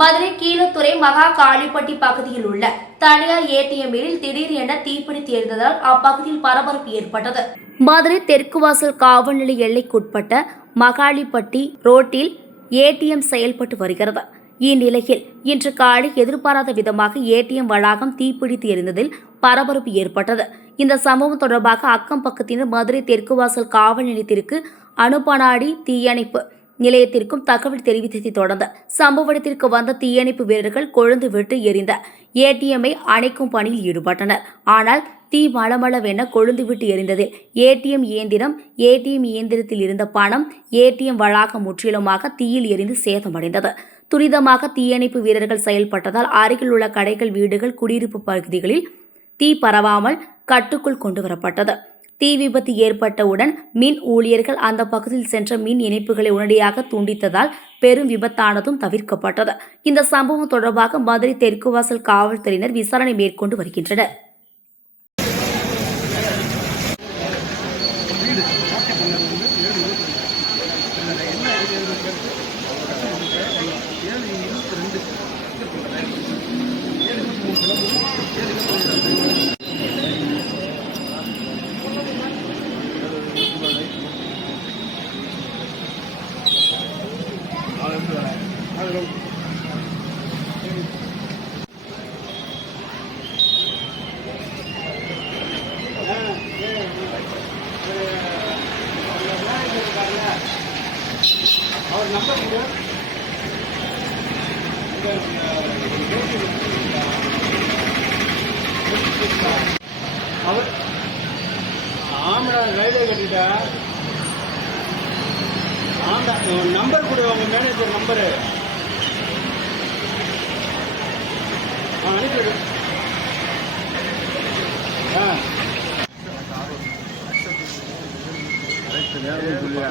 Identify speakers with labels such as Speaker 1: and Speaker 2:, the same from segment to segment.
Speaker 1: மதுரை கீழத்துறை மகா காளிப்பட்டி பகுதியில் உள்ள தனியார் ஏடிஎம்மில் திடீர் என தீப்பிடித்து எரிந்ததால் அப்பகுதியில் பரபரப்பு ஏற்பட்டது. மதுரை தெற்கு வாசல் காவல்நிலை எல்லைக்குட்பட்ட மகாளிப்பட்டி ரோட்டில் ஏடிஎம் செயல்பட்டு வருகிறது. இந்நிலையில் இன்று காலை எதிர்பாராத விதமாக ஏடிஎம் வளாகம் தீப்பிடித்து எரிந்ததில் பரபரப்பு ஏற்பட்டது. இந்த சம்பவம் தொடர்பாக அக்கம் பக்கத்தினர் மதுரை தெற்கு வாசல் காவல் நிலையத்திற்கு அனுப்பனாடி தீயணைப்பு நிலையத்திற்கும் தகவல் தெரிவித்ததை தொடர்ந்து சம்பவ இடத்திற்கு வந்த தீயணைப்பு வீரர்கள் கொழுந்து விட்டு எரிந்த ஏடிஎம்மை அணைக்கும் பணியில் ஈடுபட்டனர். ஆனால் தீ மளமளவென கொழுந்து விட்டு எரிந்ததில் ஏடிஎம் இயந்திரம் ஏடிஎம் இயந்திரத்தில் இருந்த பணம் ஏடிஎம் வளாகம் முற்றிலுமாக தீயில் எரிந்து சேதமடைந்தது. துரிதமாக தீயணைப்பு வீரர்கள் செயல்பட்டதால் அருகில் உள்ள கடைகள் வீடுகள் குடியிருப்பு பகுதிகளில் தீ பரவாமல் கட்டுக்குள் கொண்டு வரப்பட்டது. தீ விபத்து ஏற்பட்டவுடன் மின் ஊழியர்கள் அந்த பகுதியில் சென்ற மின் இணைப்புகளை உடனடியாக துண்டித்ததால் பெரும் விபத்தானதும் தவிர்க்கப்பட்டது. இந்த சம்பவம் தொடர்பாக மதுரை தெற்கு வாசல் காவல்துறையினர் விசாரணை மேற்கொண்டு வருகின்றனர்.
Speaker 2: அவர் ஆமாடா ரயில்வே கட்டிட்டா. ஆமாடா உன் நம்பர் கொடு உங்க மேனேஜர் நம்பரு ஆ ஆ. நேரம் சொல்லியா?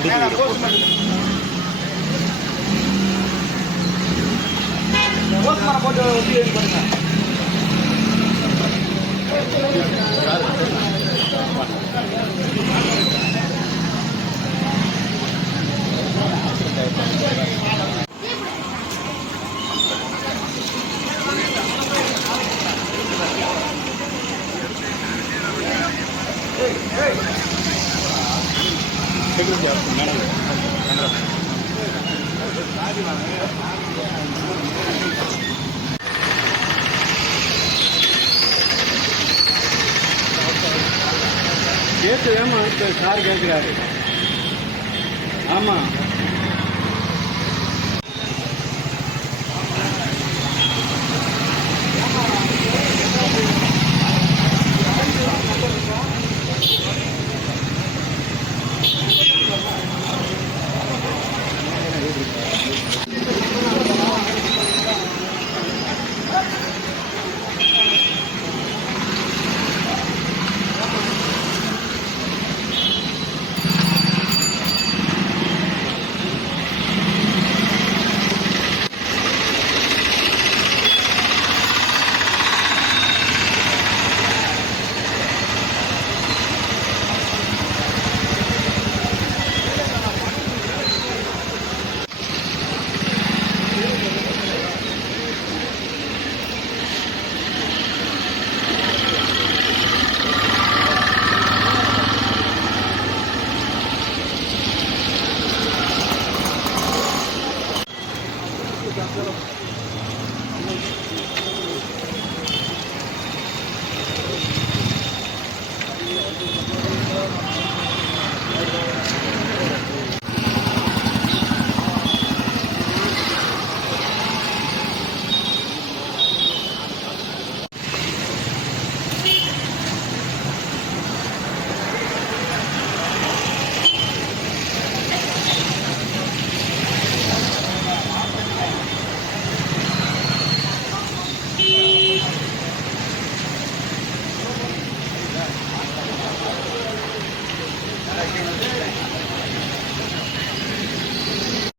Speaker 2: Ambil dulu. Buat mana bodoh dia கேட்டு ஏமா சார் கேட்குறாரு. ஆமாம்